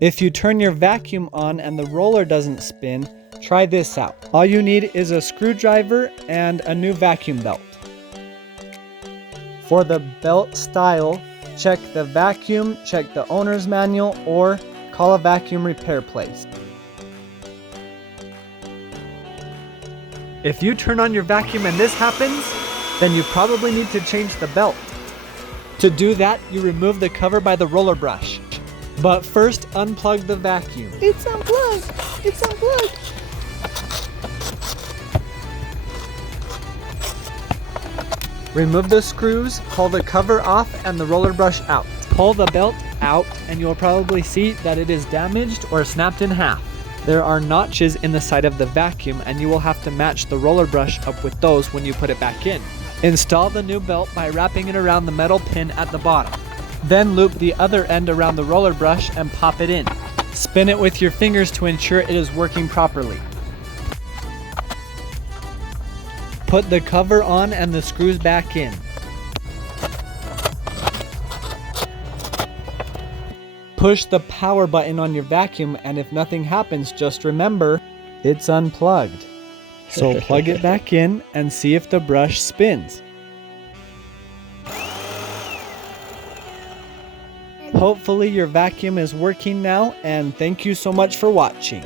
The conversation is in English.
If you turn your vacuum on and the roller doesn't spin, try this out. All you need is a screwdriver and a new vacuum belt. For the belt style, check the vacuum, check the owner's manual, or call a vacuum repair place. If you turn on your vacuum and this happens, then you probably need to change the belt. To do that, you remove the cover by the roller brush. But first, unplug the vacuum. It's unplugged! It's unplugged! Remove the screws, pull the cover off and the roller brush out. Pull the belt out and you'll probably see that it is damaged or snapped in half. There are notches in the side of the vacuum and you will have to match the roller brush up with those when you put it back in. Install the new belt by wrapping it around the metal pin at the bottom. Then loop the other end around the roller brush and pop it in. Spin it with your fingers to ensure it is working properly. Put the cover on and the screws back in. Push the power button on your vacuum and if nothing happens, just remember, it's unplugged. So plug it back in and see if the brush spins. Hopefully your vacuum is working now, and thank you so much for watching.